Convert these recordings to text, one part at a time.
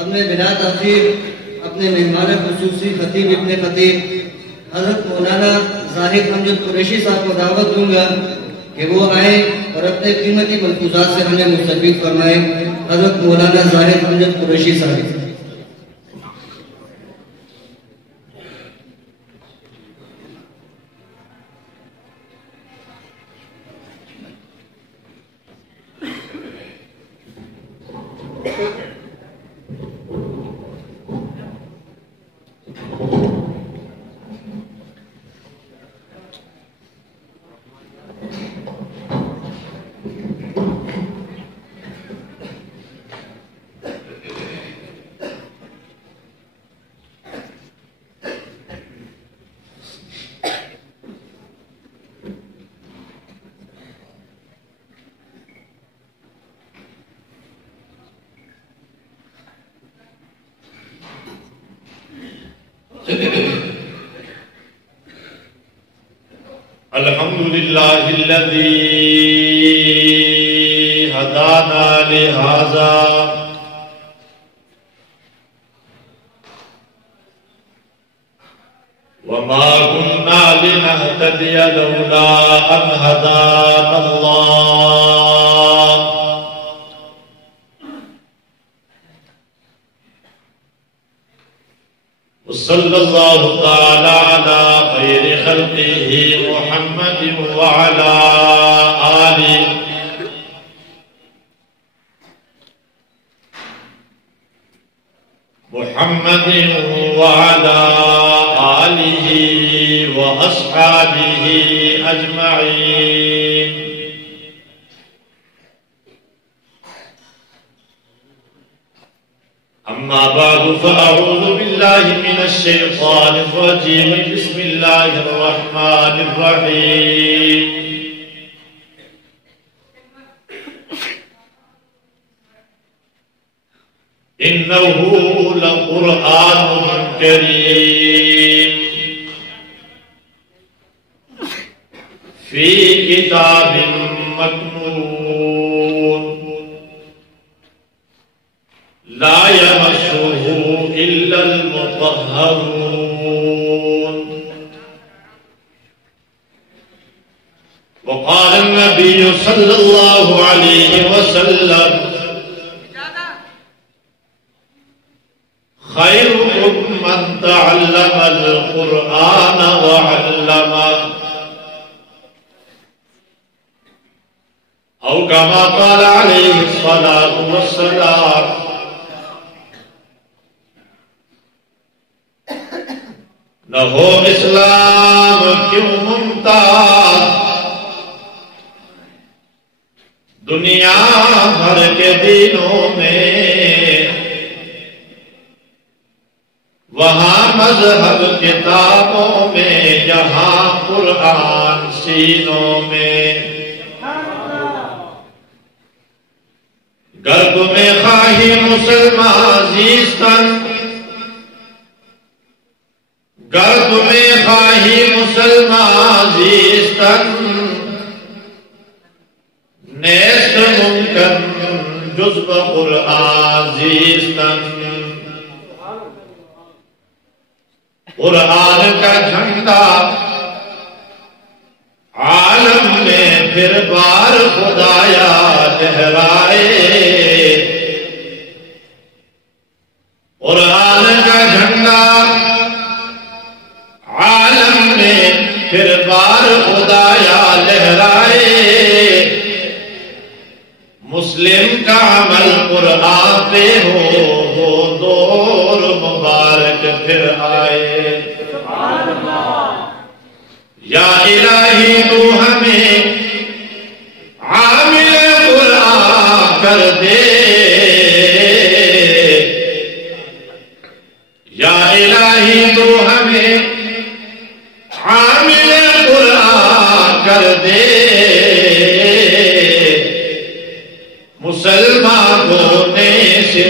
اب میں بلا تاخیر اپنے مہمان خصوصی خطیب ابن خطیب حضرت مولانا زاہد امجد قریشی صاحب کو دعوت دوں گا کہ وہ آئے اور اپنے قیمتی ملفوظات سے ہمیں مستفید فرمائے. حضرت مولانا زاہد امجد قریشی صاحب. الحمدللہ الذی ہدانا لہذا وما كنا لنهتدي لولا ان هدانا الله وصلى الله تعالى على خير خلقه محمد وعلى آله محمد وعلى آله وأصحابه أجمعين. أما بعد فأعوذ بالله من الشيطان الرجيم. بسم الله الرحمن الرحيم. إنه لقرآن كريم في كتاب مكنون لا يمسه إلا المطهرون. وقال النبي صلى الله عليه وسلم خيركم من تعلم القرآن وعلمه أو كما قال عليه الصلاة والسلام. نہ ہو اسلام کیوں ممتاز دنیا بھر کے دینوں میں، وہاں مذہب کتابوں میں، یہاں قرآن سینوں میں. گرد میں خواہی مسلمان زیستن، گرد میں خواہی مسلمان زیستن، نیست ممکن جز بقرآن زیستن. قرآن کا جھنڈا عالم میں پھر بار خدایا لہرائے. قرآن کا جھنڈا عالم میں پھر بار خدایا لہرائے. مسلم کا عمل قرآن پہ ہو، وہ دور مبارک پھر آئے. یا الہی تو ہمیں عامل قرآن کر دے. یا الہی تو ہمیں عامل قرآن کر دے. مسلمان ہونے سے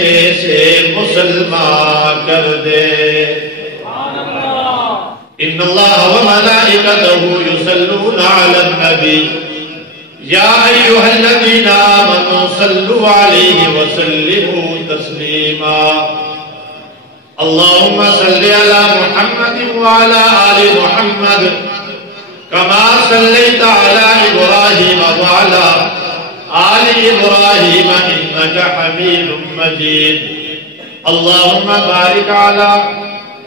مسلمان کر دے. ان اللہ وملائکتہ یصلون علی النبی یا ایھا الذین آمنوا صلوا علیہ وسلموا تسلیما. تسليما اللهم صل على محمد وعلى آل محمد كما صليت على إبراهيم وعلى آل إبراهيم إنك حميد مجيد اللهم بارك على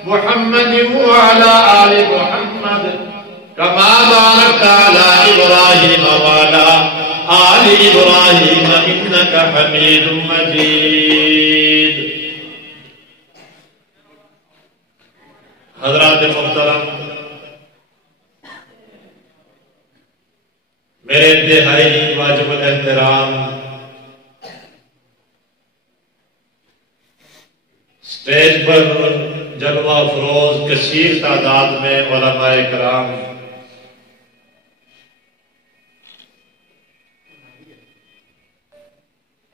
محمد وعلى آل محمد كما باركت على إبراهيم وعلى آل إبراهيم إنك حميد مجيد. حضرات محترم، میرے انتہائی واجب الاحترام اسٹیج پر جلوہ افروز کثیر تعداد میں علماء کرام،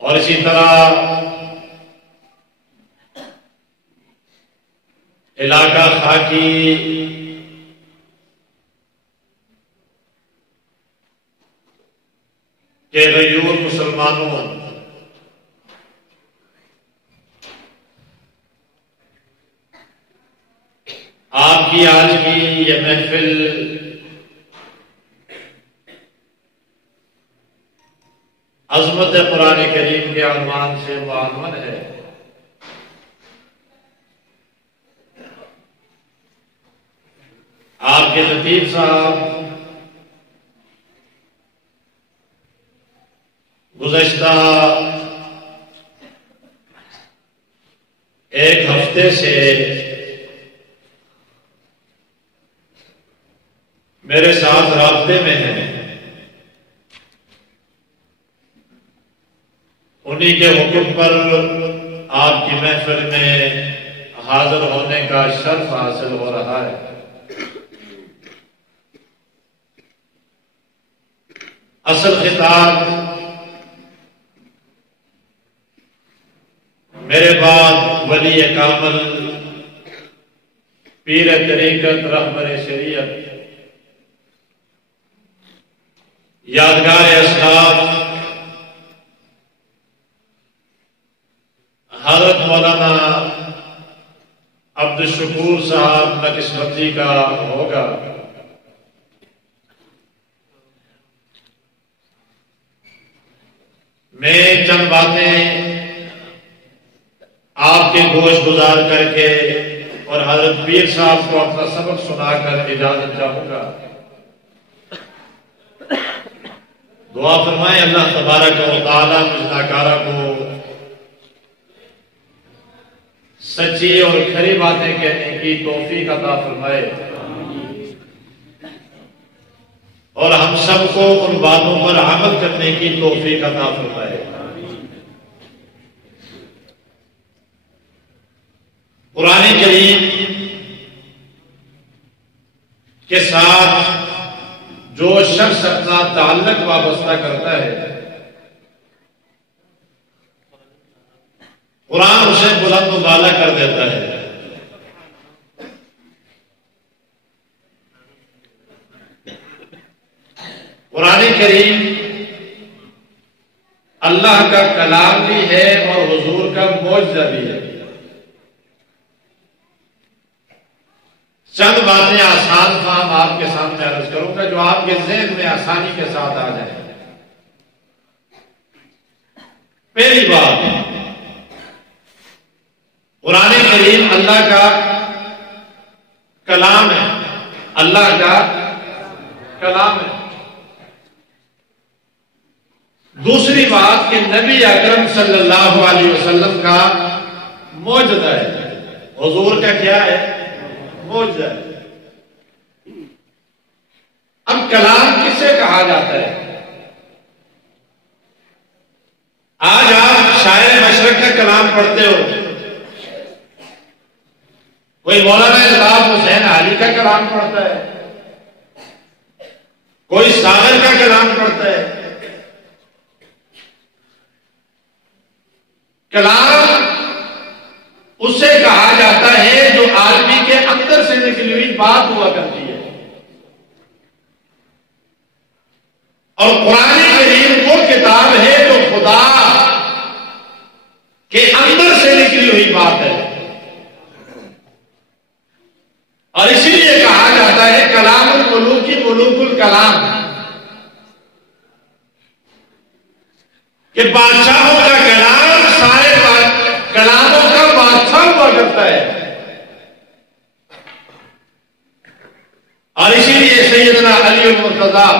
اور اسی طرح علاقہ خاکی کے غیور مسلمانوں، آپ کی آج کی یہ محفل عظمت قرآن کریم کے عنوان سے معنون ہے. آپ کے خطیب صاحب گزشتہ ایک ہفتے سے میرے ساتھ رابطے میں ہیں. انہی کے حکم پر آپ کی محفل میں حاضر ہونے کا شرف حاصل ہو رہا ہے. اصل خطاب میرے بعد ولی کامل پیر طریقت رہبر شریعت یادگار اسلاف حضرت مولانا عبدالشکور صاحب نقشبندی کا ہوگا. میں چند باتیں آپ کے گوش گزار کر کے اور حضرت پیر صاحب کو اپنا سبق سنا کر اجازت چاہوں گا. دعا فرمائیں اللہ تبارک و تعالیٰ مجھ ناکارہ کو سچی اور کھری باتیں کہنے کی توفیق عطا فرمائے اور ہم سب کو ان باتوں پر عمل کرنے کی توفیق عطا فرمائے. قرآن کریم کے ساتھ جو شخص اپنا تعلق وابستہ کرتا ہے قرآن اسے بلند و بالا کر دیتا ہے. قرآن کریم اللہ کا کلام بھی ہے اور حضور کا معجزہ بھی ہے. چند باتیں آسان فہم آپ کے سامنے عرض کروں گا جو آپ کے ذہن میں آسانی کے ساتھ آ جائیں. پہلی بات، قرآن کریم اللہ کا کلام ہے، اللہ کا کلام ہے. دوسری بات کہ نبی اکرم صلی اللہ علیہ وسلم کا معجزہ ہے. حضور کا کیا ہے؟ معجزہ ہے. اب کلام کسے کہا جاتا ہے؟ آج آپ شاعر مشرق کا کلام پڑھتے ہو، کوئی مولانا الطاف حسین علی کا کلام پڑھتا ہے، کوئی ساغر کا کلام پڑھتا ہے. کلام اسے کہا جاتا ہے جو آدمی کے اندر سے نکلی ہوئی بات ہوا کرتی ہے. اور قرآن کریم وہ کتاب ہے جو خدا کے اندر سے کی بات ہے، اور اسی لیے کہا جاتا ہے کلام الملوک کی ملوک الکلام، کہ بادشاہوں کا کلام سارے کلاموں کا بادشاہ ہوا کرتا ہے۔ اور اسی لیے سیدنا علی المرتضیٰ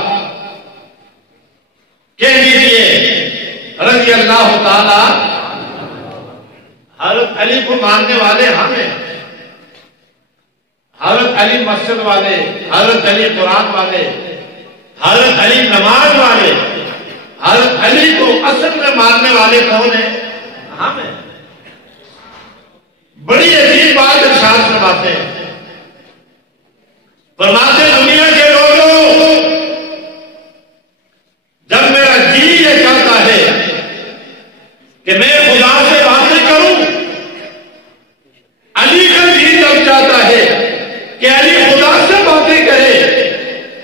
کہہ دیجئے رضی اللہ تعالی، حضرت علی کو ماننے والے ہم ہیں، حضرت علی مسجد والے، حضرت علی قرآن والے، حضرت علی نماز والے، حضرت علی کو اصل میں ماننے والے کون ہیں؟ ہم ہیں۔ بڑی عجیب بات ارشاد فرماتے ہیں، فرماتے دنیا کے لوگوں، جب میرا جی یہ چاہتا ہے کہ میں خدا سے باتیں کروں، علی کا جی جب چاہتا ہے کہ علی خدا سے باتیں کرے،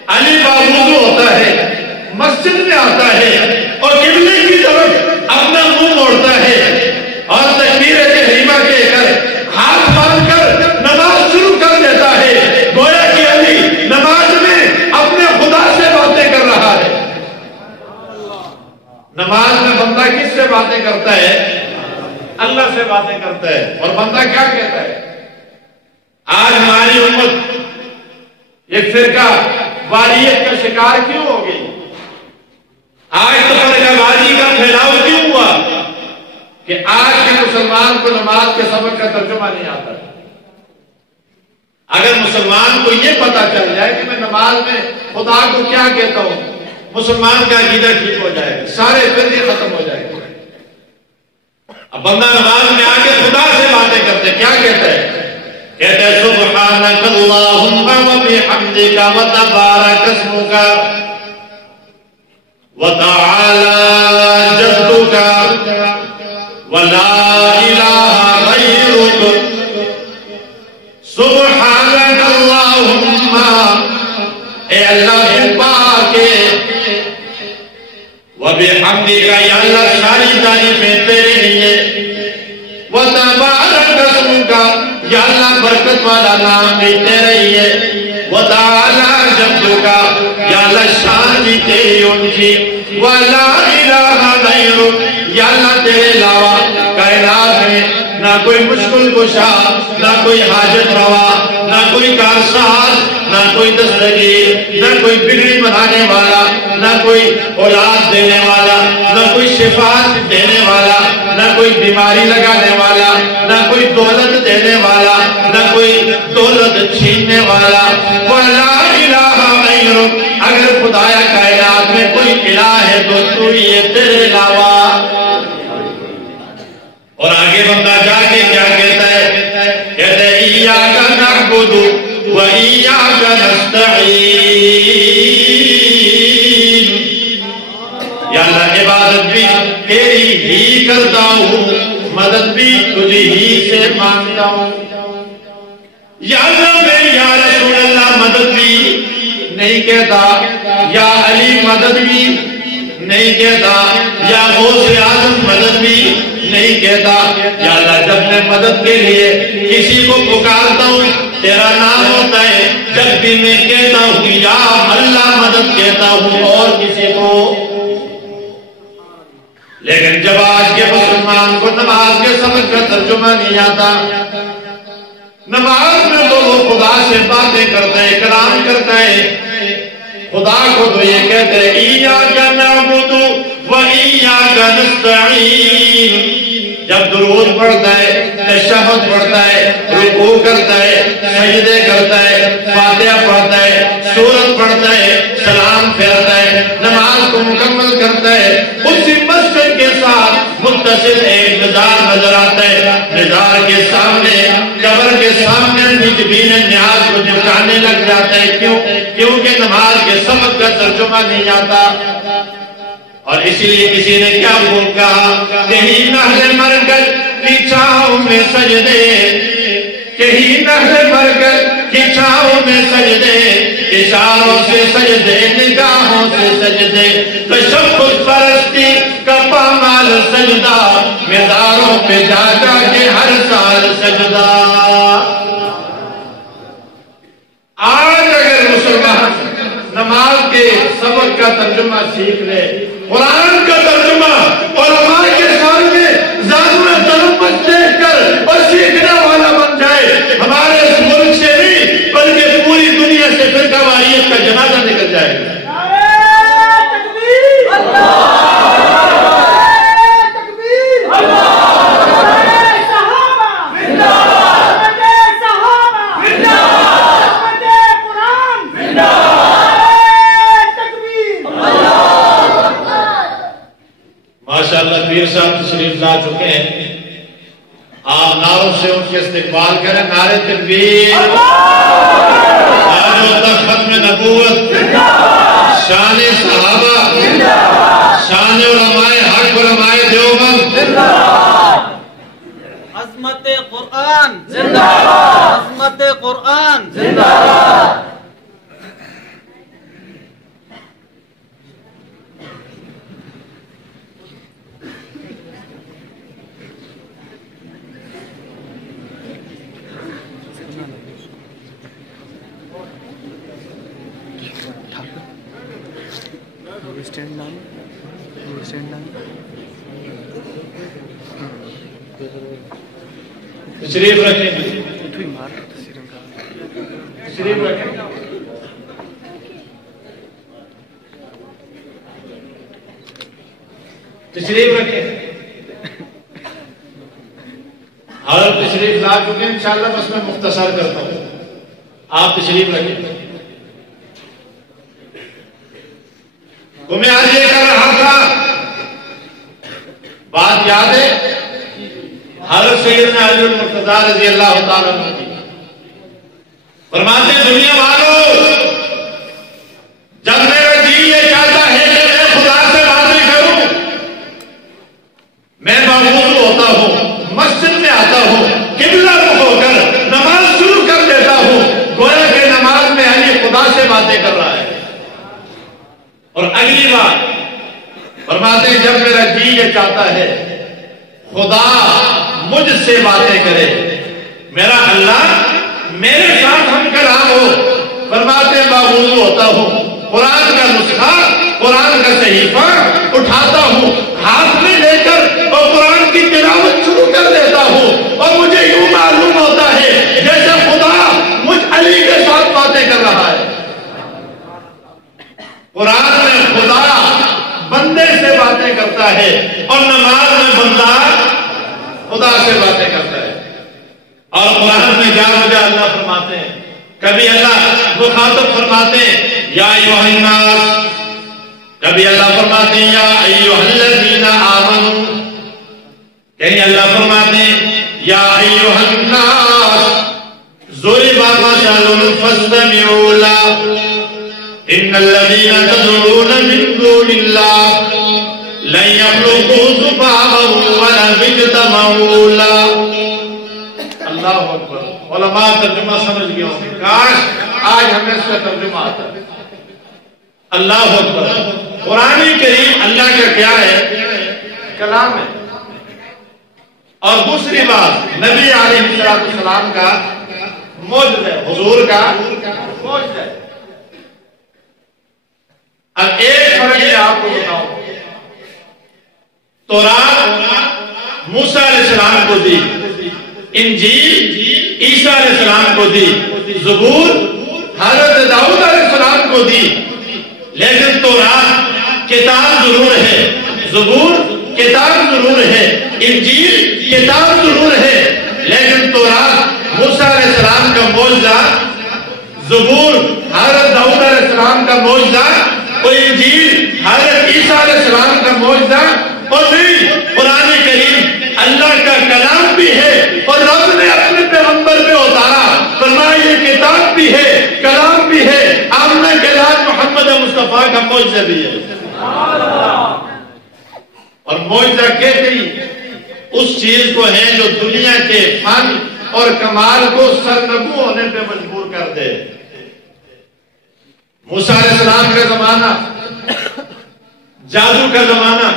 علی باوضو ہوتا ہے، مسجد میں آتا ہے اور قبلے کی طرف اپنا منہ موڑتا ہے اور تکبیر تحریمہ کہہ کر ہاتھ باندھ کر نماز شروع کر دیتا ہے، گویا کہ علی نماز میں اپنے خدا سے باتیں کر رہا ہے۔ نماز میں بندہ کس سے باتیں کرتا ہے؟ اللہ سے باتیں کرتا ہے، اور بندہ کیا کہتا ہے؟ آج ہماری امت یہ فرقہ واریت کا شکار کیوں ہو گئی؟ آج تو فرقہ واری کا پھیلاؤ کیوں ہوا کہ آج کے مسلمان کو نماز کے سبق کا ترجمہ نہیں آتا؟ اگر مسلمان کو یہ پتا چل جائے کہ میں نماز میں خدا کو کیا کہتا ہوں، مسلمان کا عقیدہ ٹھیک ہو جائے گا، سارے فرقے ختم ہو جائے گا۔ اب بندہ نماز میں آ کے خدا سے باتیں کرتے کیا کہتا ہے؟ کہتے ہیں سبحانک اللہم وبحمدک وتبارک اسمک وتعالی جدک ولا الہ غیرک سبحانک اللہم، اے اللہ تو پاک ہے، وبحمدک یا اللہ ساری تعریفیں تیرے لیے، وتبارک اسمک یا اللہ برکت والا نام بھی تیرے ہی ہے، وتعالی جدک یا اللہ شان بھی تیری اونچی، ولا الہ غیرک یا اللہ تیرے علاوہ کائنات میں نہ کوئی مشکل کشا، نہ کوئی حاجت روا، نہ کوئی کارساز، نہ کوئی دستگیر، نہ کوئی بگڑی بنانے والا، نہ کوئی اولاد دینے والا، نہ کوئی شفا دینے والا، نہ کوئی بیماری لگانے والا، نہ کوئی دولت دینے والا، نہ کوئی دولت چھیننے والا، وَلَا إِلَٰهَ غَيْرُكَ، اگر خدایا کائنات میں کوئی الہ ہے تو ہی ہے تیرے علاوہ۔ اور آگے بندہ جا کے کیا کہتا ہے؟ کہتا ہے إِيَّاكَ نَعْبُدُ وَإِيَّاكَ نَسْتَعِينُ، یا اللہ عبادت بھی تیری ہی کرتا ہوں، مدد بھی تجھ ہی سے مانگتا ہوں۔ یا اللہ میں یا رسول اللہ مدد بھی نہیں کہتا، یا علی مدد بھی نہیں کہتا، یا غوث اعظم مدد بھی نہیں کہتا۔ یا اللہ جب میں مدد کے لیے کسی کو پکارتا ہوں تیرا نام ہوتا ہے، جب بھی میں کہتا ہوں یا اللہ مدد کہتا ہوں اور کسی کو۔ لیکن جب آج کے مسلمان کو نماز کے سبق کا ترجمہ نہیں آتا، نماز میں تو وہ خدا سے باتیں کرتا ہے، کلام کرتا ہے، خدا کو تو یہ کہتے ہیں ایاک نعبد و ایاک نستعین۔ جب درود پڑھتا ہے، تشہد پڑھتا ہے، رکوع کرتا ہے، سجدے کرتا ہے، فاتحہ پڑھتا ہے، سورت پڑھتا ہے، سلام پھیرتا ہے، نماز کو مکمل کرتا ہے، اسی مسجد کے ساتھ متصل ایک مزار نظر آتا ہے، مزار کے سامنے، قبر کے سامنے مجبین نیاز کو جھکانے لگ جاتا ہے۔ کیوں؟ کیونکہ نماز کے سبق کا ترجمہ نہیں آتا۔ اور اسی لیے کسی نے کیا بول کہا، کہیں نہر مرکز کی چھاؤں میں سجدے، کہیں نہر مرکز کی چھاؤں میں سجدے، اشاروں سے سجدے، نگاہوں سے سجدے، تشبث پرستی کا پاؤں پامال سجدہ، مزاروں پہ جا جا کے ہر سال سجدہ۔ آج اگر مسلمان نماز کے سبق کا ترجمہ سیکھ لے، قرآن کا ترجمہ علماء کے سامنے زادوں تلمس دیکھ کر اور سیکھنے والا بن جائے، ہمارے اس ملک سے نہیں بلکہ پوری دنیا سے فرقہ واریت کا جنازہ نکل جائے گا۔ ماشاءاللہ پیر صاحب تشریف لا چکے ہیں، آپ نعروں سے ان کے استقبال کریں۔ نعرے تکبیر، آج ہوتا ختم نبوت، شان صحابہ، شان علماء حق، علماء دیوبند، عظمت قرآن زندہ باد، عظمت قرآن زندہ باد۔ تشریف رکھیں، تشریف رکھیں۔ تشریف رکھیں، حضرت تشریف لا چکے ہیں، انشاءاللہ بس میں مختصر کرتا ہوں، آپ تشریف رکھیں۔ تو میں آج یہ کر رہا تھا، بات یاد ہے حضرت سیدنا علی المرتضیٰ رضی اللہ تعالیٰ عنہ کی، فرماتے ہیں دنیا والوں، جب میرا جی یہ چاہتا ہے کہ میں خدا سے باتیں کروں، میں موضوع ہوتا ہوں، مسجد میں آتا ہوں، قبلہ رخ ہو کر نماز شروع کر دیتا ہوں، گویا کہ نماز میں علی خدا سے باتیں کر رہا ہے۔ اور اگلی بات فرماتے ہیں جب میرا جی یہ چاہتا ہے خدا مجھ سے باتیں کرے، میرا اللہ میرے ساتھ ہم کلام ہو، فرماتے ہیں باوضو ہوتا ہوں، قرآن کا نسخہ، قرآن کا صحیفہ اٹھاتا ہوں، ہاتھ میں لے کر اور قرآن کی تلاوت شروع کر دیتا ہوں، اور مجھے یوں معلوم ہوتا ہے جیسے خدا مجھ علی کے ساتھ باتیں کر رہا ہے۔ قرآن میں خدا بندے سے باتیں کرتا ہے اور نماز میں بندہ خدا سے باتیں کرتا ہے۔ اور قرآن میں جا بجا اللہ فرماتے ہیں، کبھی اللہ مخاطب فرماتے ہیں یا ایھا الناس، کبھی اللہ فرماتے ہیں یا ایھا الذین آمنوا، کہیں اللہ فرماتے ہیں یا ایھا الناس ضرب مثل فاستمعوا له ان الذين تدعون من دون الله لن يخلقوا ذبابا ولو اجتمعوا له۔ اللہ اکبر، علماء ترجمہ سمجھ گئے ہوں گے، کاش آج ہمیں اس کا ترجمہ آتا ہے۔ اللہ اکبر، قرآن کریم اللہ کا کیا ہے؟ کلام ہے۔ اور دوسری بات نبی علیہ السلام کا معجزہ ہے، حضور کا معجزہ ہے۔ اب ایک فرق میں آپ کو بتاؤں، تورات موسیٰ علیہ السلام کو دی، انجیل عیسیٰ علیہ السلام کو دی، زبور حضرت داؤد علیہ السلام کو دی، لیکن تورات کتاب ضرور ہے، زبور کتاب ضرور ہے، انجیل کتاب ضرور ہے، لیکن تورات موسیٰ علیہ السلام کا معجزہ، زبور حضرت داؤد علیہ السلام کا معجزہ، اور انجیل حضرت عیسیٰ علیہ السلام کا معجزہ، اور نہیں قرآن کریم اللہ کا کلام بھی ہے اور رب نے اپنے پیغمبر پہ اتارا، فرمایا یہ کتاب بھی ہے، کلام بھی ہے، آمنہ کلام محمد مصطفیٰ کا معجزہ بھی ہے۔ اور معجزہ کہتے ہی اس چیز کو ہے جو دنیا کے فن اور کمال کو سرنگو ہونے پہ مجبور کر دے۔ موسیٰ علیہ السلام کا زمانہ جادو کا زمانہ،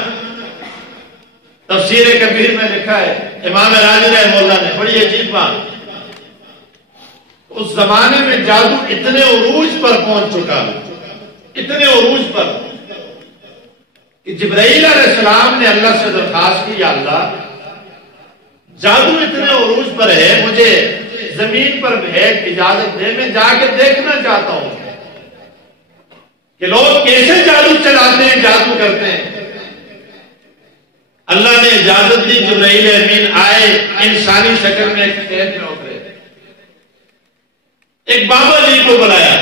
تفسیر کبیر میں لکھا ہے امام راضی رحمہ اللہ نے، بڑی عجیب بات، اس زمانے میں جادو اتنے عروج پر پہنچ چکا، اتنے عروج پر کہ جبرائیل علیہ السلام نے اللہ سے درخواست کی، یا اللہ جادو اتنے عروج پر ہے، مجھے زمین پر بھیج، اجازت دے، میں جا کے دیکھنا چاہتا ہوں کہ لوگ کیسے جادو چلاتے ہیں، جادو کرتے ہیں۔ اللہ نے اجازت دی، جبرائیل امین آئے انسانی شکل میں، ایک قید میں اترے، ایک بابا جی کو بلایا،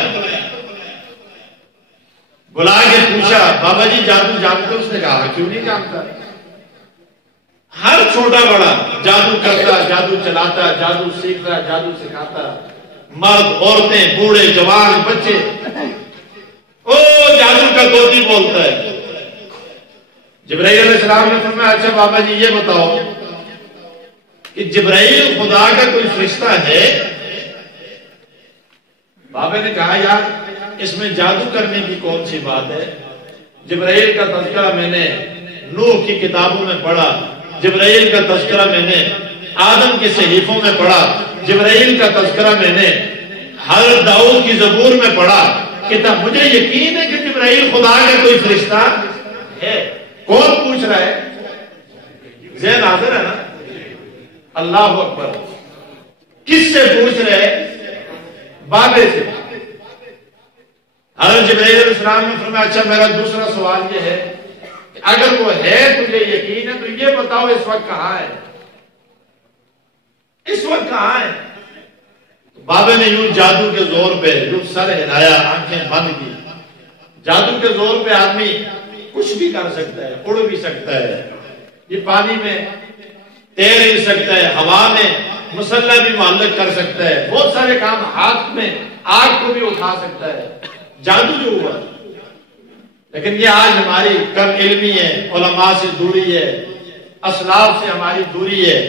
بلا کے پوچھا بابا جی جادو جانتے ہو؟ اس نے کہا کیوں نہیں جانتا، ہر چھوٹا بڑا جادو کرتا، جادو چلاتا، جادو سیکھتا، جادو سکھاتا، مرد عورتیں بوڑھے جوان بچے، او جادو کا طوطی بولتا ہے۔ جبرائیل علیہ السلام نے فرمایا اچھا بابا جی یہ بتاؤ کہ جبرائیل خدا کا کوئی فرشتہ ہے؟ بابا نے کہا یار اس میں جادو کرنے کی کون سی بات ہے؟ جبرائیل کا تذکرہ میں نے نوح کی کتابوں میں پڑھا، جبرائیل کا تذکرہ میں نے آدم کے صحیفوں میں پڑھا، جبرائیل کا تذکرہ میں نے حضرت داؤد کی زبور میں پڑھا، کتاب، مجھے یقین ہے کہ جبرائیل خدا کا کوئی فرشتہ ہے۔ کون پوچھ رہا ہے؟ ذہن حاضر ہے نا؟ اللہ اکبر، کس سے پوچھ رہے؟ بابے سے۔ حضرت جبرائیل علیہ السلام نے فرمایا اچھا میرا دوسرا سوال یہ ہے کہ اگر وہ ہے تجھے یقین ہے تو یہ بتاؤ اس وقت کہاں ہے؟ اس وقت کہاں ہے؟ بابے نے یوں جادو کے زور پہ یوں سر ہلایا، آنکھیں بند کی۔ جادو کے زور پہ آدمی کچھ بھی کر سکتا ہے، اڑ بھی سکتا ہے، یہ پانی میں تیر بھی سکتا ہے، ہوا میں مسلح بھی معلق کر سکتا ہے، بہت سارے کام، ہاتھ میں آگ کو بھی اٹھا سکتا ہے، جادو جو ہوا۔ لیکن یہ آج ہماری کم علمی ہے، علماء سے دوری ہے، اسلاف سے ہماری دوری ہے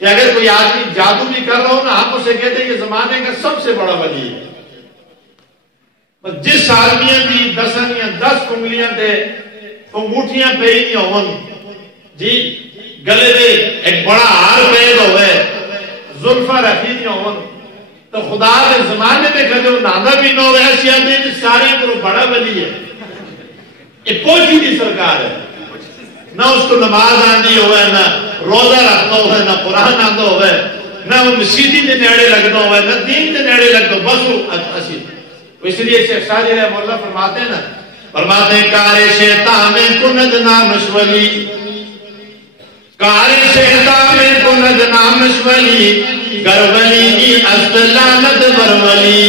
کہ اگر کوئی آدمی جادو بھی کر رہا ہو نا، ہم اسے کہتے ہیں یہ زمانے کا سب سے بڑا ولی ہے۔ جس آدمیاں دی 10 کنگلیاں تے انگوٹھیاں پہ ہی نہیں ہون جی، گلے دے ایک بڑا ہار پید ہوئے، زلفہ رکھی نہیں ہون، تو خدا دے زمانے میں کہتے ہو نانا بھی نو ایسی آدمی جس سارے پر بڑا ولی ہے، یہ پوچھی دی سرکار ہے، نہ اس کو نماز آندی ہوئے، نہ روزہ رکھتا ہوئے، نہ قرآن آندہ ہوئے، نہ وہ مسیدی دے نیڑے لگتا ہوئے، نہ دین دے نیڑے لگتا ہوئے، بس وہ اسی۔ اس لیے شیخ سعدی رحمہ اللہ فرماتے ہیں نا، فرماتے ہیں کارے شیطان میں کند نامش ولی، کارے شیطان میں کند نامش ولی، گر ولی کی استلانت بر ولی،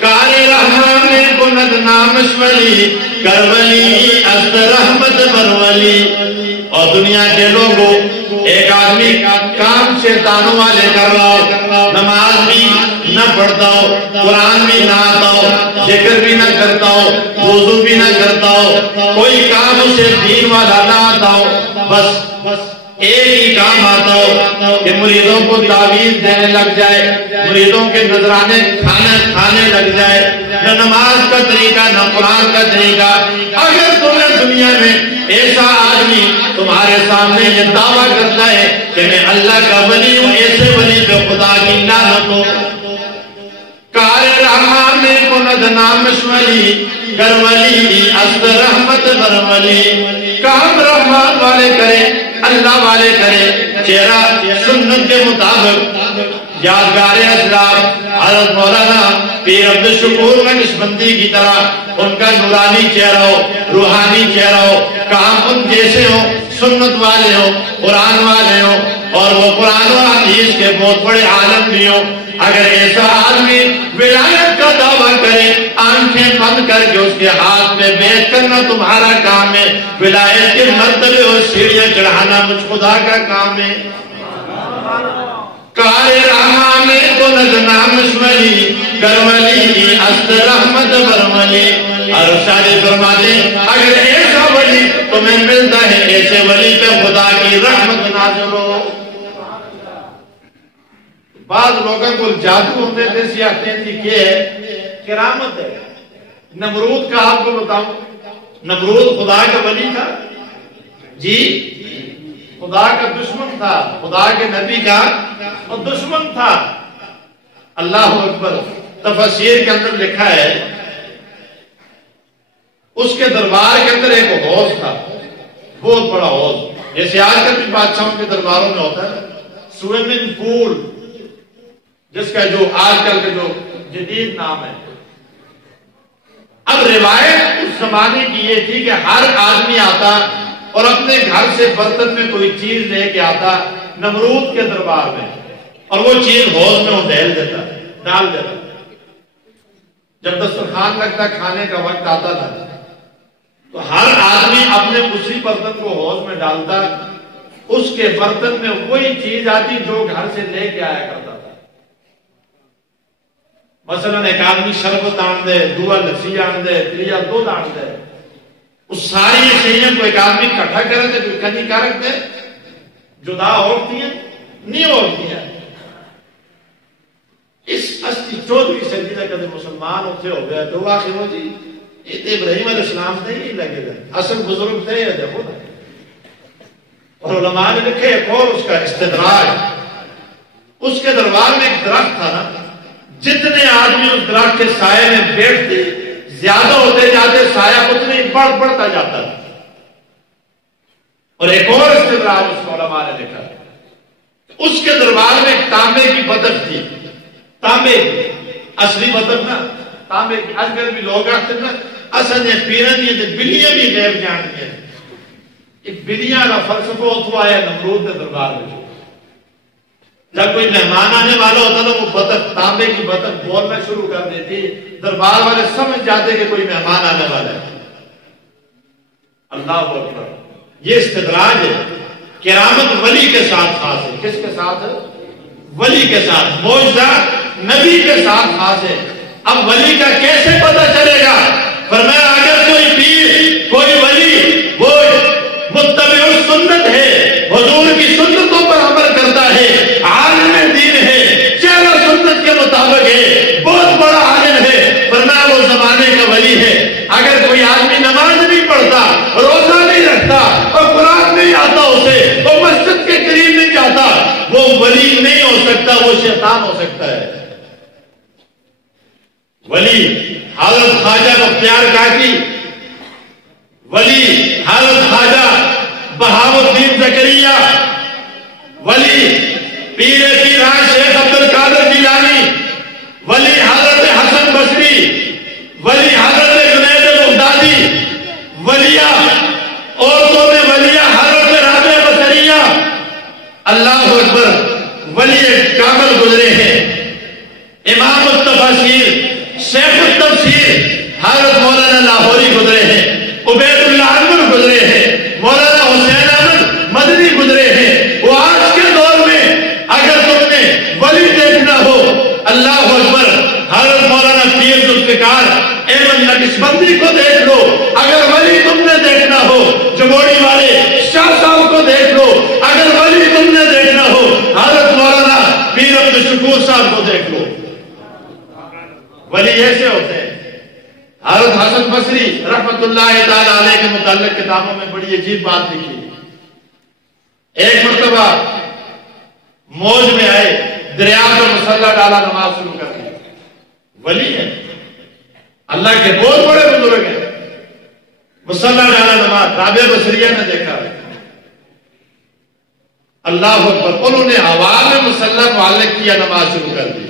کارے رحمان میں کند نامش ولی، گر ولی کی است رحمت بر ولی۔ اور دنیا کے لوگوں ایک آدمی کام شیطانوں والے کر رہا ہو، نماز بھی نہ پڑھتا ہو، قرآن بھی نہ آتا ہو، ذکر بھی نہ کرتا ہو، وضو بھی نہ کرتا ہو، کوئی کام اسے دین والا نہ آتا ہو، بس ایک ہی کام آتا ہو کہ مریدوں کو تعویذ دینے لگ جائے، مریدوں کے نذرانے کھانے لگ جائے، نہ نماز کا طریقہ نہ قرآن کا طریقہ۔ اگر تمہیں دنیا میں ایسا آدمی تمہارے سامنے یہ دعویٰ کرتا ہے کہ میں اللہ کا ولی ہوں، ایسے ولی پہ خدا کی لعنت ہو۔ کار رحمان میں کند نامش ولی، گر ولی است رحمت بر ولی۔ کام رحمان والے کرے، اللہ والے کرے، چہرہ سنت کے مطابق یادگار اسلاف حضرت مولانا پیر عبد الشکور نقشبندی کی طرح ان کا نورانی چہرہ ہو، روحانی چہرہ ہو، کام ان جیسے ہو، سنت والے ہو، قرآن والے ہو، اور وہ قرآن و حدیث کے بہت بڑے عالم بھی ہو۔ اگر ایسا آدمی ولایت کا دعویٰ کرے، آنکھیں بند کر کے اس کے ہاتھ میں بیعت کرنا تمہارا کام ہے، ولایت کے مرتبے اور سیڑھیاں چڑھانا مجھ خدا کا کام ہے۔ کار رحمان کو نظنامش ولی، گر ولی است رحمت بر ولی۔ اور شاید فرماتے اگر ایسا ولی تمہیں ملتا ہے، ایسے ولی پہ خدا کی رحمت نازل ہو۔ بعض لوگوں کو جادو ہوتے تھے، سیاحتیں تھی کہ کرامت ہے۔ نمرود کا آپ کو بتاؤں، نمرود خدا کا ولی تھا جی، خدا کا دشمن تھا، خدا کے نبی کا اور دشمن تھا۔ اللہ اکبر۔ تفسیر کے اندر لکھا ہے اس کے دربار کے اندر ایک حوض تھا، بہت بڑا حوض، جیسے آج کل بھی بادشاہوں کے درباروں میں ہوتا ہے سوئمنگ پول، جس کا جو آج کل کے جو جدید نام ہے۔ اب روایت اس زمانے کی یہ تھی کہ ہر آدمی آتا اور اپنے گھر سے برتن میں کوئی چیز لے کے آتا نمرود کے دربار میں، اور وہ چیز حوض میں وہ ڈال دیتا۔ جب دسترخوان لگتا، کھانے کا وقت آتا تھا، تو ہر آدمی اپنے اسی برتن کو حوض میں ڈالتا، اس کے برتن میں وہی چیز آتی جو گھر سے لے کے آیا کرتا تھا۔ مثلا ایک آدمی شربت آن دے، دوا لسی آن دے، تریا دودھ آن دے، اس ساری چیزیں کو ایک آدمی اکٹھا کرے تھے، کوئی کنی کا رکھتے جدا ہوتی ہیں نہیں ہوتی ہیں۔ اس 14ویں صدی تک کبھی مسلمان ہوتے ہو گئے تو آخر ہو جی ابراہیم علیہ السلام سے ہی لگے گئے، اصل بزرگ تھے یا دیکھو نا۔ اور علماء نے لکھے ایک اور اس کا استدراج، اس کے دربار میں ایک درخت تھا نا، جتنے آدمی اس درخت کے سائے میں بیٹھتے زیادہ ہوتے جاتے، سایہ اتنے ہی بڑھتا جاتا تھا۔ اور ایک اور استدراج اس کو علماء نے لکھا، اس کے دربار میں ایک تانبے کی بطخ تھی، تانبے کی اصلی بطخ نا، تانبے کی اجگر بھی لوگ آتے نا، اصل یہ پیرن یہ بلیاں بھی غیب جانتی ہیں۔ ایک بلیاں کا فلسفہ اتوا ہے نمرود کے دربار میں۔ جب کوئی مہمان آنے والا ہوتا نا، وہ بطخ، تانبے کی بطخ بولنا شروع کر دیتی، دربار والے سمجھ جاتے کہ کوئی مہمان آنے والا ہے۔ اللہ اکبر۔ یہ استدراج ہے۔ کرامت ولی کے ساتھ خاص ہے۔ کس کے ساتھ؟ ولی کے ساتھ۔ معجزہ نبی کے ساتھ خاص ہے۔ اب ولی کا کیسے پتہ چلے گا؟ فرمایا اگر کوئی پیر، کوئی ولی وہ متبع السنت ہے، حضور کی سنتوں پر عمل کرتا ہے، عالم دین ہے، چہرہ سنت کے مطابق ہے، بہت بڑا عالم ہے، فرمایا وہ زمانے کا ولی ہے۔ اگر کوئی آدمی نماز نہیں پڑھتا، روزہ نہیں رکھتا اور قرآن نہیں آتا اسے، وہ مسجد کے قریب نہیں جاتا، وہ ولی نہیں ہو سکتا، وہ شیطان ہو سکتا ہے۔ ولی حضرت خواجہ بختیار کاکی، ولی حضرت خواجہ بہاؤالدین زکریا، ولی پیر پیران شیخ عبد القادر جیلانی، ولی حضرت حسن بصری، ولی حضرت جنید بغدادی، ولیہ عورتوں میں ولیہ حضرت رابعہ بصریہ، اللہ اکبر، ولی کامل گزرے ہیں۔ امام التفاسیر، شیخ التفسیر حضرت مولانا لاہوری گزرے ہیں، عبید اللہ عنور گزرے ہیں، مولانا حسین احمد مدنی گزرے ہیں۔ وہ آج کے دور میں اگر تم نے ولی دیکھنا ہو، اللہ اکبر، حضرت مولانا پیر ذوالفقار احمد نقشبندی کو دیکھ لو۔ اگر ولی تم نے دیکھنا ہو، جموڑی والے شاہ صاحب کو دیکھ لو۔ اگر ولی تم نے دیکھنا ہو، حضرت مولانا پیر عبدالشکور صاحب کو دیکھ لو۔ ولی ایسے ہوتے ہیں۔ حضرت حسن بصری رحمت اللہ تعالی علیہ کے متعلق کتابوں میں بڑی عجیب بات لکھی۔ ایک مرتبہ موج میں آئے، دریا میں مسلح ڈالا، نماز شروع کر دی۔ ولی ہے، اللہ کے بہت بڑے بزرگ ہیں، مسلح ڈالا نماز۔ رابعہ بصریہ نے دیکھا، اللہ اکبر، انہوں نے ہوا میں مسلح معلق کیا، نماز شروع کر دی۔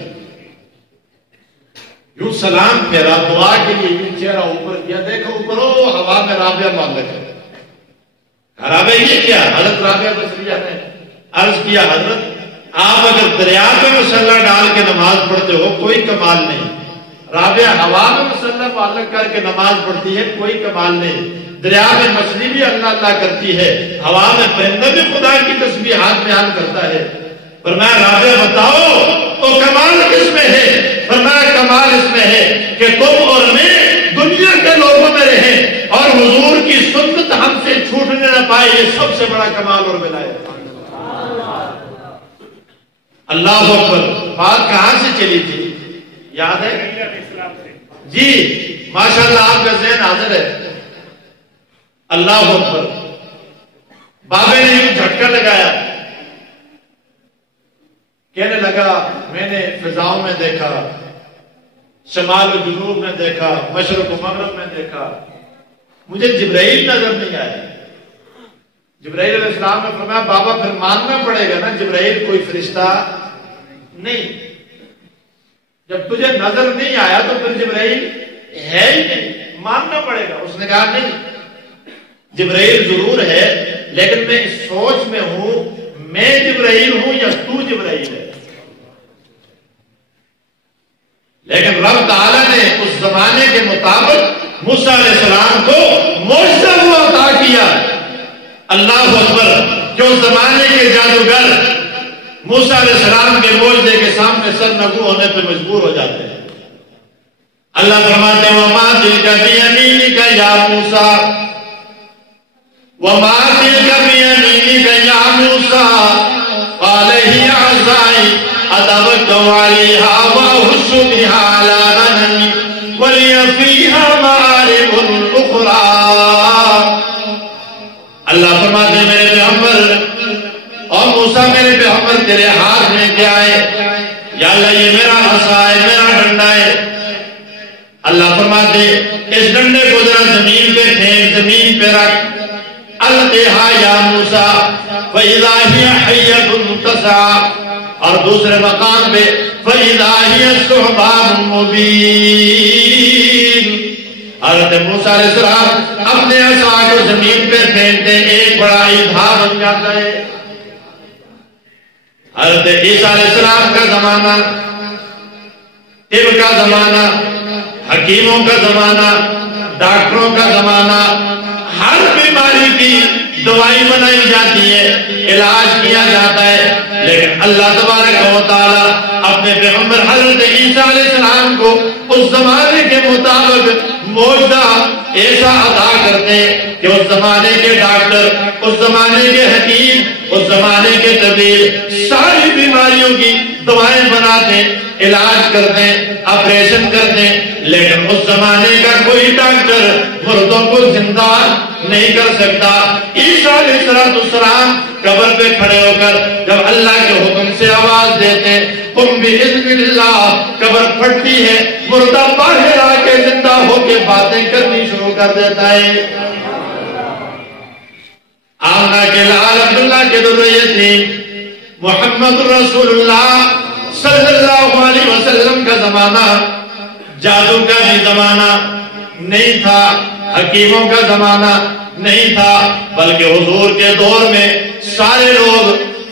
یوں سلام پھیرا، دعا کے لیے یوں چہرہ اوپر کیا، دیکھو اوپر ہو، ہوا میں رابعہ معلق ہے۔ رابعہ یہ کیا؟ حضرت رابعہ بصریہ نے عرض کیا، حضرت آپ اگر دریا میں مسلح ڈال کے نماز پڑھتے ہو کوئی کمال نہیں، رابعہ ہوا میں مسلح معلق کر کے نماز پڑھتی ہے، کوئی کمال نہیں۔ دریا میں مچھلی بھی اللہ اللہ کرتی ہے، ہوا میں پرندہ بھی خدا کی تسبیحات بیان کرتا ہے۔ فرمایا رابعہ بتاؤ تو کمال کس میں ہے؟ فرمایا کمال اس میں ہے کہ تم اور میں دنیا کے لوگوں میں رہیں اور حضور کی سنت ہم سے چھوٹنے نہ پائے، یہ سب سے بڑا کمال اور ولایت۔ اللہ اکبر۔ بات کہاں سے چلی تھی یاد ہے؟ جی ماشاءاللہ آپ کا ذہن حاضر ہے۔ اللہ اکبر۔ بابے نے یوں جھٹکا لگایا، کہنے لگا میں نے فضاؤں میں دیکھا، شمال و جنوب میں دیکھا، مشرق و مغرب میں دیکھا، مجھے جبرائیل نظر نہیں آیا۔ جبرائیل علیہ السلام نے فرمایا بابا پھر ماننا پڑے گا نا جبرائیل کوئی فرشتہ نہیں، جب تجھے نظر نہیں آیا تو پھر جبرائیل ہے ہی نہیں، ماننا پڑے گا۔ اس نے کہا نہیں، جبرائیل ضرور ہے لیکن میں اس سوچ میں ہوں میں جبرائیل ہوں یا تو جبرائیل ہے۔ لیکن رب تعالیٰ نے اس زمانے کے مطابق موسیٰ علیہ السلام کو معجزہ وہ عطا کیا۔ اللہ اکبر، کہ اس زمانے کے جادوگر موسیٰ علیہ السلام کے معجزے کے سامنے سر نگو ہونے پہ مجبور ہو جاتے ہیں۔ اللہ فرماتے ہیں وَمَا تِلْكَ بِيَمِينِكَ يَا مُوسَىٰ وَمَا تِلْكَ بِيَمِينِكَ يَا مُوسَىٰ قَالَ هِيَ عَصَايَ أَتَوَكَّلُ عَلَيْهَا وَأَهُشُّ بِهَا عَلَىٰ غَنَمِي وَلِيَ فِيهَا مَآرِبُ أُخْرَىٰ۔ اللہ فرماتے ہیں میرے پیغمبر اور موسیٰ میرے پیغمبر تیرے ہاتھ میں کیا ہے؟ یا اللہ یہ میرا عصا ہے، میرا ڈنڈا ہے۔ اللہ فرماتے اس ڈنڈے کو ذرا زمین پہ پھینک، زمین پہ رکھ۔ القیہا یا موسیٰ فَإِذَا هِيَ حَيَّةٌ تَسْعَىٰ، اور دوسرے مقام پہ فَإِذَا هِيَ ثُعْبَانٌ مُّبِينٌ۔ حضرت موسیٰ علیہ السلام اپنے عصا کو زمین پہ پھینکتے ایک بڑا ایدھا بن جاتا ہے۔ حضرت عیسیٰ علیہ السلام کا زمانہ، طب کا زمانہ، حکیموں کا زمانہ، ڈاکٹروں کا زمانہ، ہر بیماری کی دوائی بنائی جاتی ہے، علاج کیا جاتا ہے، لیکن اللہ تبارک و تعالیٰ اپنے پیغمبر حضرت عیسیٰ علیہ السلام کو اس زمانے کے مطابق معجزہ ایسا عطا کرتے ہیں کہ اس زمانے کے ڈاکٹر، اس زمانے کے حکیم، اس زمانے کے طبیب ساری بیماریوں کی دوائیں بناتے، علاج کرتے، آپریشن کرتے، لیکن اس زمانے کا کوئی ڈاکٹر مردوں کو زندہ نہیں کر سکتا۔ عیسیٰ علیہ السلام قبر پہ کھڑے ہو کر جب اللہ کے حکم سے آواز دیتے قم بِإِذْنِ اللَّهِ، قبر پھٹتی ہے، مردہ باہر آ کے زندہ ہو کے باتیں کرنی شروع کر دیتا ہے۔ آمنہ کے لال عبداللہ کے ذریعے محمد رسول اللہ صلی اللہ علیہ وسلم کا زمانہ جادو کا بھی زمانہ نہیں تھا، حکیموں کا زمانہ نہیں تھا، بلکہ حضور کے دور میں سارے لوگ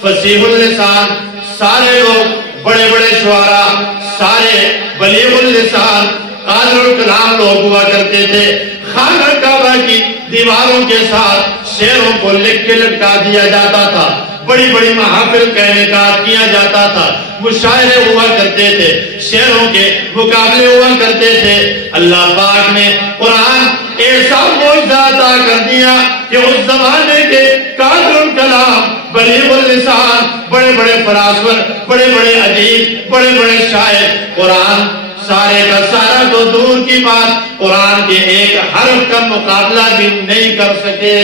فصیح اللسان، سارے لوگ بڑے بڑے شعراء، سارے بلیغ اللسان، قادر الکلام لوگ ہوا کرتے تھے۔ خانہ کعبہ کی دیواروں کے ساتھ شعروں کو لکھ کے لٹکا دیا جاتا تھا، بڑی بڑی محافل کا انعقاد کیا جاتا تھا، مشاعرے ہوا کرتے تھے، شعروں کے مقابلے ہوا کرتے تھے۔ اللہ پاک نے قرآن ایسا معجزہ عطا کر دیا کہ اس زمانے کے قادر الکلام، بلیغ اللسان، بڑے بڑے فلاسفہ، بڑے بڑے ادیب، بڑے بڑے شاعر قرآن سارے کا سارا تو دور کی بات قرآن کے ایک حرف کا مقابلہ بھی نہیں کر سکے۔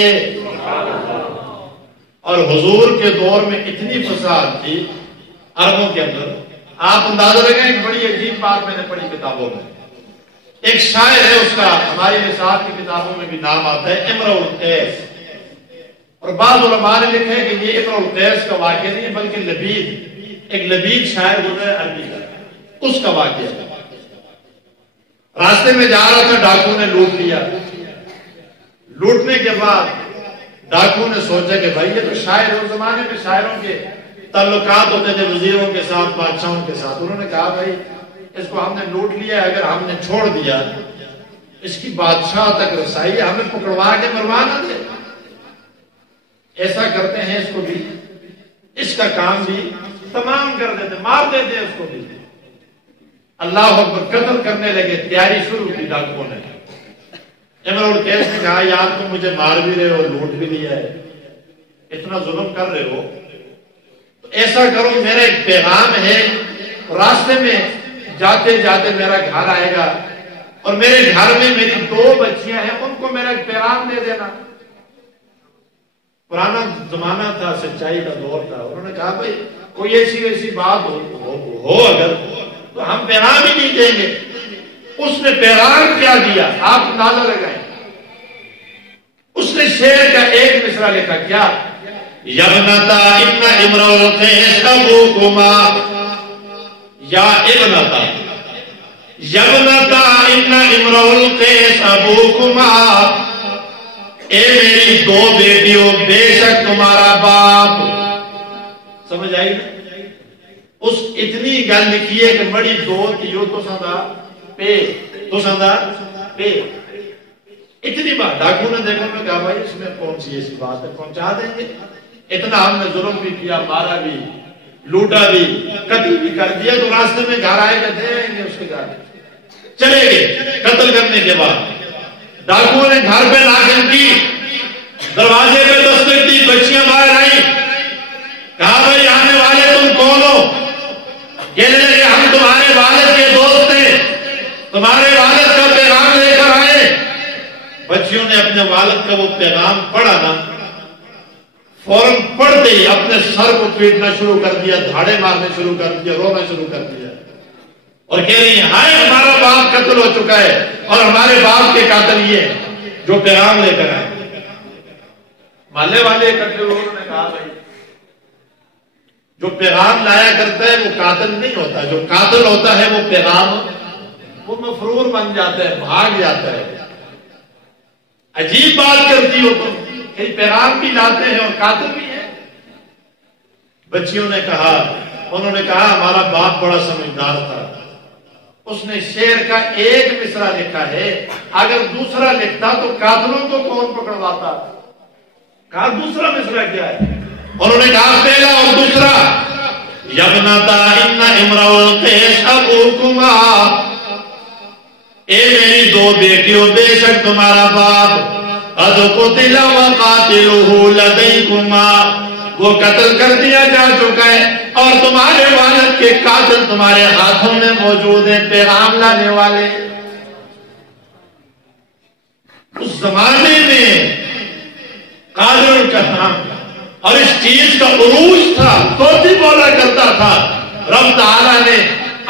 اور حضور کے دور میں اتنی فساد تھی عربوں کے اندر، آپ اندازہ لگائیں۔ ایک بڑی عجیب بات میں نے پڑھی کتابوں میں، ایک شاعر ہے، اس کا ہماری نصاب کی کتابوں میں بھی نام آتا ہے امرؤ القیس، اور بعض علماء نے لکھا ہے کہ یہ امرؤ القیس کا واقعہ نہیں بلکہ لبید، ایک لبید شاعر گزرا عربی کا، اس کا واقعہ ہے۔ راستے میں جا رہا تھا، ڈاکو نے لوٹ لیا، لوٹنے کے بعد ڈاکو نے سوچا کہ بھائی یہ تو شاعر، اس زمانے میں شاعروں کے تعلقات ہوتے تھے وزیروں کے ساتھ، بادشاہوں کے ساتھ۔ انہوں نے کہا بھائی اس کو ہم نے لوٹ لیا، اگر ہم نے چھوڑ دیا اس کی بادشاہ تک رسائی ہے، ہمیں پکڑوا کے مروا نہ دے، ایسا کرتے ہیں اس کو بھی، اس کا کام بھی تمام کر دیتے، مار دیتے اس کو بھی۔ اللہ اکبر، قتل کرنے لگے، تیاری شروع کی ڈاکوؤں نے۔ امرؤ القیس نے کہا یار تم مجھے مار بھی رہے ہو، لوٹ بھی لیا ہے، اتنا ظلم کر رہے ہو، تو ایسا کرو میرا ایک پیغام ہے، راستے میں جاتے جاتے میرا گھر آئے گا اور میرے گھر میں میری 2 بچیاں ہیں، ان کو میرا ایک پیغام دے دینا۔ پرانا زمانہ تھا، سچائی کا دور تھا. انہوں نے کہا بھائی کوئی ایسی بات ہو اگر تو ہم پیغام ہی نہیں دیں گے. اس نے پیغام کیا دیا آپ اندازہ لگائیں. اس نے شعر کا ایک مصرع لکھا کیا؟ یبنتا ان امرؤ القیس ابوکما یا ابنتا یبنتا ان امرؤ القیس ابوکما، اے میری دو بیٹیوں بے شک تمہارا باپ. سمجھ آئی نا؟ اس اتنی گل لکھی ہے کہ بڑی دو تیو تو سندا پے اتنی بات. ڈاکو نے دیکھا، میں کہا بھائی اس میں کون سی ایسی بات ہے، پہنچا دیں گے. اتنا ہم نے ظلم بھی کیا، مارا بھی، لوٹا بھی، قتل بھی کر دیا. تو راستے میں گھر آئے کہ دیں گے اس کے گھر چلے گئے. قتل کرنے کے بعد ڈاکو نے گھر پہ ناکن کی، دروازے پہ دستک دی، بچیاں باہر آئی. کہا بھائی آنے والے تم کون ہو؟ کہنے لگے ہم تمہارے والد کے دوست ہیں، تمہارے والد کا پیغام لے کر آئے. بچیوں نے اپنے والد کا وہ پیغام پڑھا نا، فوراً پڑھتے ہی اپنے سر کو پیٹنا شروع کر دیا، دھاڑے مارنے شروع کر دیا، رونا شروع کر دیا اور کہہ رہی ہیں ہائے ہمارا باپ قتل ہو چکا ہے اور ہمارے باپ کے قاتل یہ ہیں جو پیغام لے کر آئے. محلے والے اکٹھے ہوئے، انہوں نے کہا بھائی جو پیغام لایا کرتا ہے وہ قاتل نہیں ہوتا، جو قاتل ہوتا ہے وہ پیغام وہ مفرور بن جاتا ہے، بھاگ جاتا ہے. عجیب بات کرتی ہو تم، کئی پیغام بھی لاتے ہیں اور قاتل بھی ہیں. بچیوں نے کہا، انہوں نے کہا ہمارا باپ بڑا سمجھدار تھا، اس نے شعر کا ایک مصرع لکھا ہے، اگر دوسرا لکھتا تو قاتلوں کو کون پکڑواتا. کہا دوسرا مصرع کیا ہے؟ انہوں نے کہا پہلا اور دوسرا. یبنتا ان امرؤ القیس ابوکما، اے میری دو بیٹیوں بے شک تمہارا باپ قد قتل وقاتلہ لدیکما، وہ قتل کر دیا جا چکا ہے اور تمہارے والد کے قاتل تمہارے ہاتھوں میں موجود ہیں، پیغام لانے والے. اس زمانے میں قادر کا نام اور اس چیز کا عروج تھا، توتی بولا کرتا تھا. رب تعالیٰ نے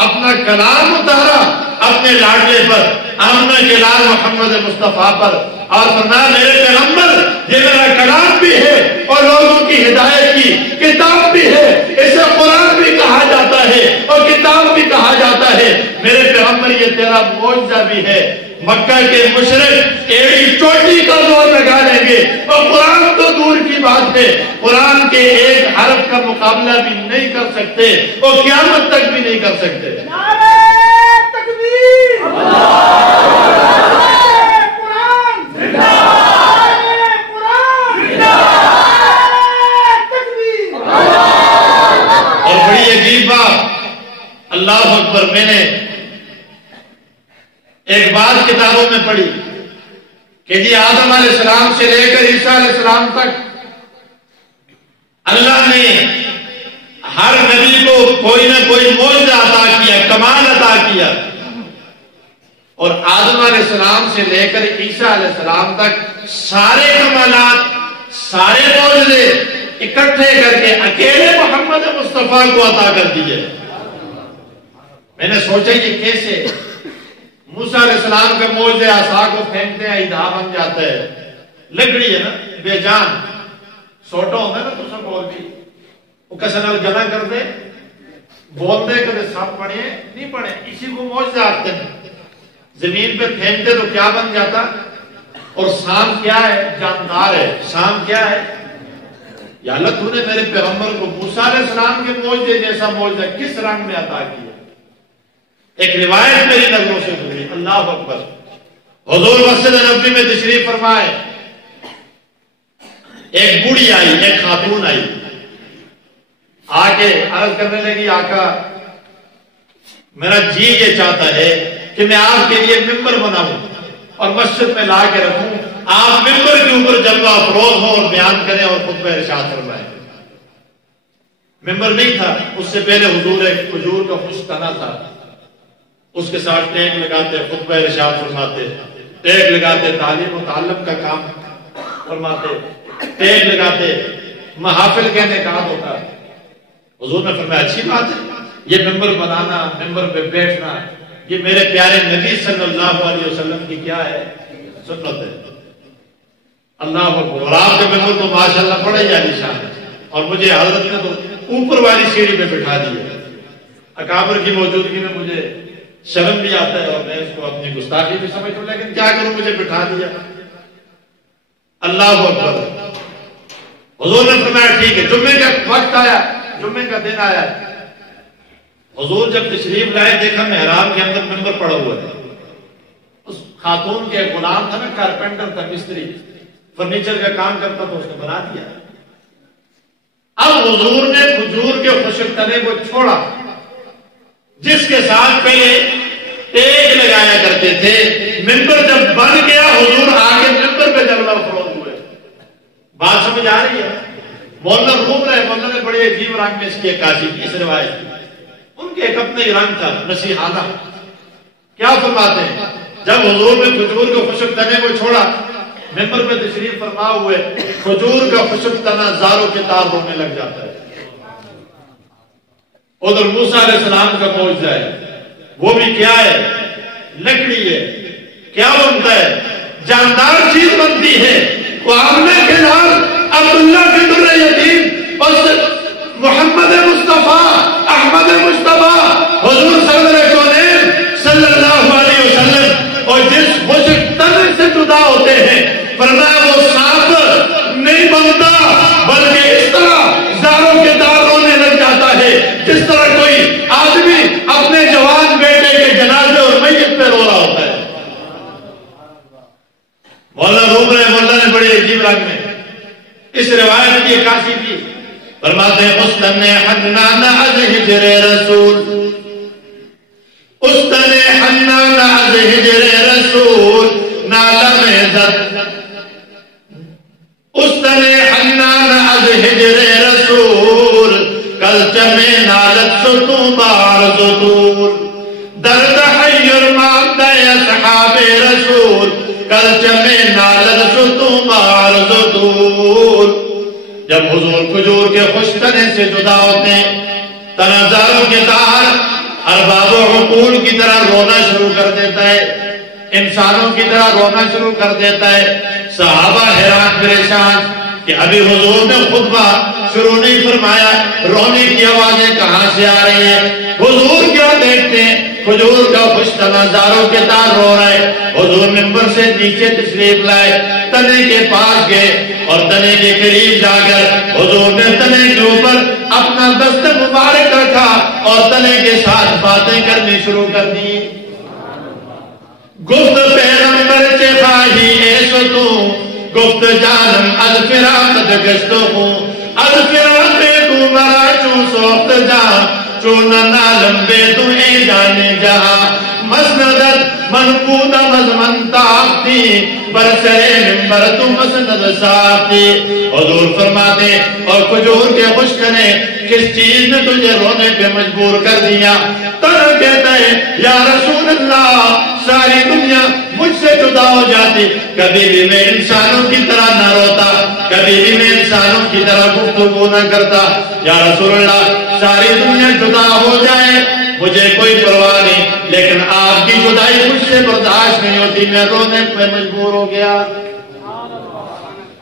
اپنا کلام اتارا اپنے لاڈلے پر، آمنہ کے لال محمد مصطفیٰ پر، اور فرمایا میرے پیغمبر یہ میرا کلام بھی ہے اور لوگوں کی ہدایت کی کتاب بھی ہے، اسے قرآن بھی کہا جاتا ہے اور کتاب بھی کہا جاتا ہے. میرے پیغمبر یہ تیرا معجزہ بھی ہے. مکہ کے مشرک ایڑی چوٹی کا زور لگا لیں گے اور قرآن تو دور کی بات ہے، قرآن کے ایک حرف کا مقابلہ بھی نہیں کر سکتے اور قیامت تک بھی نہیں کر سکتے. نعرہ تکبیر، قرآن زندہ باد، قرآن زندہ باد، تکبیر. اور بڑی عجیب بات، اللہ اکبر، میں نے ایک بات کتابوں میں پڑھی کہ جی آدم علیہ السلام سے لے کر عیسیٰ علیہ السلام تک اللہ نے ہر نبی کو کوئی نہ کوئی معجزہ عطا کیا، کمال عطا کیا، اور آدم علیہ السلام سے لے کر عیسیٰ علیہ السلام تک سارے کمالات، سارے معجزے اکٹھے کر کے اکیلے محمد مصطفیٰ کو عطا کر دیے. میں نے سوچا یہ کیسے؟ موسیٰ علیہ السلام کا معجزہ عصا کو پھینکتے ہیں ایدھا بن جاتا ہے، لکڑی ہے نا بے جان، سوٹا ہوتا ہے نا تو سب بول بھی وہ کسنال گنا کر دے بولتے کدے سب پڑھے نہیں پڑھے، اسی کو معجزہ آتے ہیں. زمین پہ پھینکتے تو کیا بن جاتا؟ اور سام کیا ہے؟ جاندار ہے. سام کیا ہے؟ یا اللہ تو نے میرے پیغمبر کو موسیٰ علیہ السلام کے معجزے جیسا معجزہ کس رنگ میں عطا کیا؟ ایک روایت میری نظروں سے گزری. اللہ اکبر. حضور مسجد نبوی میں تشریف فرمائے، ایک بوڑھی آئی، ایک خاتون آئی، آ کے عرض کرنے لگی آقا میرا جی یہ چاہتا ہے کہ میں آپ کے لیے ممبر بناؤں اور مسجد میں لا کے رکھوں، آپ ممبر کے اوپر جلوہ افروز ہو اور بیان کریں اور خطبہ ارشاد فرمائیں. ممبر نہیں تھا، اس سے پہلے حضور ایک کھجور کا خشک تنا تھا، اس کے ساتھ ٹیک لگاتے خطبہ ارشاد فرماتے، ٹیک لگاتے تعلیم و تعلم کا کام فرماتے. ٹیگ لگاتے، محافل کا انعقاد ہوتا. حضور نے فرمایا اچھی بات ہے، یہ ممبر بنانا، ممبر پہ بیٹھنا، یہ میرے پیارے نبی صلی اللہ علیہ وسلم کی کیا ہے؟ سنت ہے. اللہ اکبر. اور آپ کے ممبر تو ماشاءاللہ بڑا ہی عالیشان ہے، اور مجھے حضرت نے تو اوپر والی سیڑھی پہ بٹھا دیا. اکابر کی موجودگی میں مجھے شرم بھی آتا ہے اور میں اس کو اپنی گستاخی بھی سمجھتا ہوں، لیکن کیا کروں، مجھے بٹھا دیا. اللہ اکبر. حضور نے فرمایا ٹھیک ہے. جمعے کا وقت آیا، جمعے کا دن آیا. حضور جب تشریف لائے دیکھا محراب کے اندر ممبر پڑا ہوا ہے. اس خاتون کے غلام تھا نا، کارپینٹر تھا، مستری، فرنیچر کا کام کرتا تھا، اس نے بنا دیا. اب حضور نے کھجور کے خشک تنے کو چھوڑا جس کے ساتھ پہلے ٹیگ لگایا کرتے تھے. ممبر جب بن گیا، حضور آگے ممبر پہ جلوہ افروز ہوئے. بات سمجھ آ رہی ہے؟ مولانا گھوم رہے، مولانا نے بڑے عجیب رنگ میں اس کی عکاسی کی، اس روایت کی. ان کے ایک اپنا ہی رنگ تھا، نصیحانہ. کیا فرماتے ہیں؟ جب حضور نے کھجور کے خشک تنے کو چھوڑا، ممبر پہ تشریف فرما ہوئے، کھجور کا خشک تنا زاروں کے تار رونے لگ جاتا ہے. ادھر موسیٰ علیہ السلام کا معجزہ ہے، وہ بھی کیا ہے؟ لکڑی ہے. کیا بنتا ہے؟ جاندار چیز بنتی ہے. وہ آمنہ کے نام عبداللہ کے در یتیم اور محمد مصطفیٰ احمد مصطفیٰ حضور صدر کونین صلی اللہ علیہ وسلم اور جس خشک تنے سے جدا ہوتے ہیں، فرمایا وہ سانپ نہیں بنتا، بلکہ اس طرح زاروں کے دار رونے لگ جاتا ہے جس طرح کوئی آدمی اپنے جوان بیٹے کے جنازے اور میت پہ رو رہا ہوتا ہے. مولانا روم رہے، مولانا نے بڑے عجیب رنگ میں اس روایت کی عکاسی کی. فرماتے ہیں استن حنان از ہجر رسول، استن حنان از ہجر رسول نالم عزت، استن حنان از ہجر رسول کلچم نالت ستو بار زطول، درد حیر مادہ اصحاب رسول کلچم نالت ستو بار زطول. جب حضور کھجور کے خشک تنے سے جدا ہوتے، تنازاروں کے تار ارباب و عقول کی طرح رونا شروع کر دیتا ہے، انسانوں کی طرح رونا شروع کر دیتا ہے. صحابہ حیران پریشان کہ ابھی حضور نے خطبہ شروع نہیں فرمایا، رونے کی آوازیں کہاں سے آ رہی ہیں؟ حضور کیا دیکھتے ہیں؟ کھجور کا خشک تنا زاروں کے تار رو رہا ہے. حضور منبر سے نیچے تشریف لائے، تنے کے پاس گئے اور تنے کے قریب جا کر حضور نے تنے کے اوپر اپنا دست مبارک رکھا اور تنے کے ساتھ باتیں کرنی شروع کر دی. گفت پیغمبر چے خواہی ایسو تو، گفت جانم از فراقت گشتو ہوں، از فراق تو مرا چون سوخت جان، چون نالم بے تو اے جانے جہاں، مسندت منقودہ مزمن تاکتی، برسرے ممبر تو مسند ساکتی. حضور فرماتے اور کھجور کے خشک نے کس چیز نے تجھے رونے پہ مجبور کر دیا؟ تر کہتا ہے یا رسول اللہ ساری دنیا مجھ سے جدا ہو جاتی، کبھی بھی میں انسانوں کی طرح نہ روتا، کبھی بھی میں انسانوں کی طرح گفتگو نہ کرتا. یا رسول اللہ ساری دنیا جدا ہو جائے مجھے کوئی پرواہ نہیں، لیکن آپ کی جدائی مجھ سے برداشت نہیں ہوتی، میں رونے پہ مجبور ہو گیا.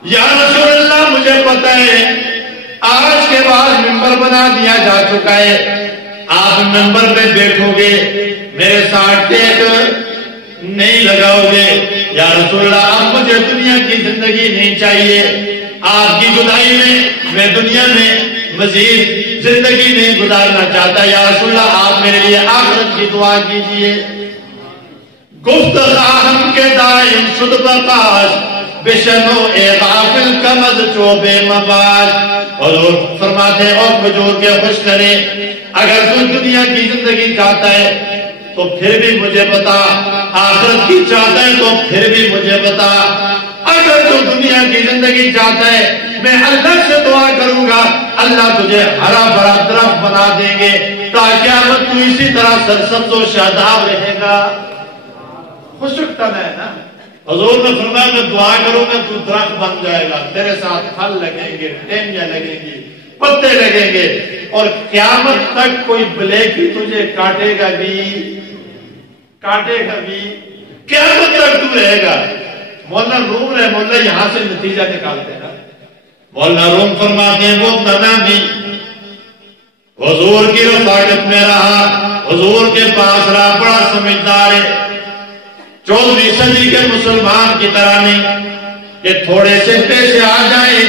یا رسول اللہ مجھے پتہ ہے آج کے بعد ممبر بنا دیا جا چکا ہے، آپ ممبر پہ بیٹھو گے، میرے ساتھ ٹیک نہیں لگاؤ گے. یا رسول اللہ اب مجھے دنیا کی زندگی نہیں چاہیے، آپ کی جدائی میں دنیا میں مزید زندگی نہیں گزارنا چاہتا. یا رسول اللہ آپ میرے لیے آخرت کی دعا کیجئے. گفت خواہم کے دائم شد بقاش، بشنو اے غافل کمد چوبے مباش. حضور فرماتے ہیں اور کھجور کے خشک کرے، اگر تو دنیا کی زندگی چاہتا ہے تو پھر بھی مجھے بتا، آخرت کی چاہتا ہے تو پھر بھی مجھے بتا. اگر تو دنیا کی زندگی چاہتا ہے میں اللہ سے دعا کروں گا، اللہ تجھے ہرا بھرا درخت بنا دیں گے تاکہ قیامت تو اسی طرح سرسبز و شاداب رہے گا. خشک تن ہے نا، حضور نے فرمایا میں دعا کروں گا تو درخت بن جائے گا، تیرے ساتھ پھل لگیں گے، ٹہنیاں لگیں گی، پتے لگیں گے، اور قیامت تک کوئی بلیکی تجھے کاٹے گا بھی، قیامت تک تو رہے گا۔ مولانا روم ہے، مولانا یہاں سے نتیجہ نکالتے ہیں نا۔ مولانا روم فرماتے ہیں وہ تنا بھی حضور کی رفاقت میں رہا، حضور کے پاس رہا، بڑا سمجھدار ہے، 14ویں صدی کے مسلمان کی طرح نہیں کہ تھوڑے سے پیسے آ جائیں،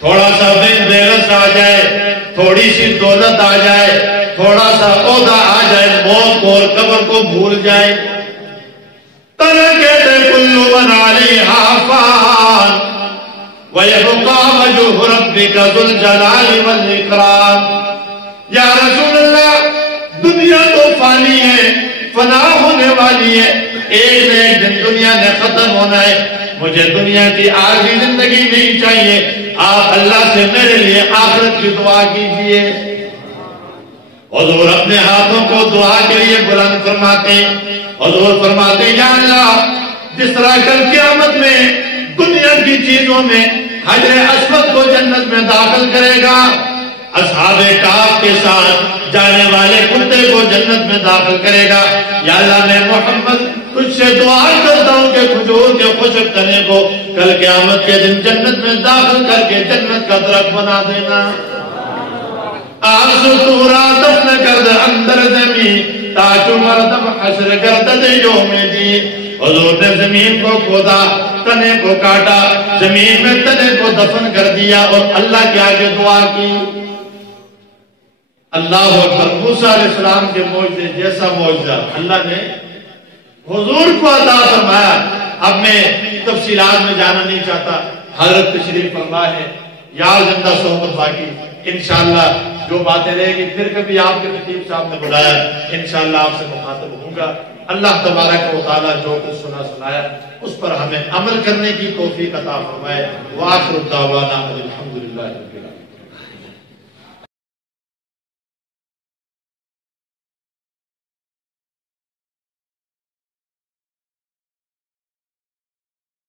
تھوڑا سا بیلنس آ جائے، تھوڑی سی دولت آ جائے، تھوڑا سا عہدہ آ جائے، موت کو اور قبر کو بھول جائے۔ ترکت کل من علیہا فان وَيَبْقَى وَجْهُ رَبِّكَ ذُو الْجَلَالِ وَالْإِكْرَامِ۔ یا رسول اللہ، دنیا تو فانی ہے، فنا ہونے والی ہے، ایک نہ ایک دن دنیا نے ختم ہونا ہے، مجھے دنیا کی عارضی زندگی نہیں چاہیے، آپ اللہ سے میرے لیے آخرت کی دعا کیجئے۔ حضور اپنے ہاتھوں کو دعا کے لیے بلند فرماتے، حضور فرماتے یا اللہ، جس طرح کل قیامت میں دنیا کی چیزوں میں حجر اسود کو جنت میں داخل کرے گا، اصحاب کہف کے ساتھ جانے والے کتے کو جنت میں داخل کرے گا، یا اللہ میں محمد تجھ سے دعا کرتا ہوں کہ کھجور کے خشک تنے کو کل قیامت کے دن جنت میں داخل کر کے جنت کا درخت بنا دینا۔ آرزو تورا دفن کرد اندر زمین تاکہ مردم حشر گردد یوم دی۔ حضور نے زمین کو کھودا، تنے کو کاٹا، زمین میں تنے کو دفن کر دیا اور اللہ کے آگے دعا کی۔ اللہ اکبر، موسیٰ علیہ السلام کے معجزے جیسا معجزہ اللہ نے حضور کو عطا فرمایا۔ اب میں تفصیلات میں جانا نہیں چاہتا، حضرت تشریف فرما ہے، یار زندہ صحبت باقی، انشاءاللہ جو باتیں رہے گی پھر کبھی آپ کے خطیب صاحب نے بلایا، انشاءاللہ آپ سے مخاطب ہوں گا۔ اللہ تبارک و تعالیٰ جو کچھ سنایا اس پر ہمیں عمل کرنے کی توفیق عطا فرمائے۔ وآخر دعوانا الحمدللہ رب العالمین۔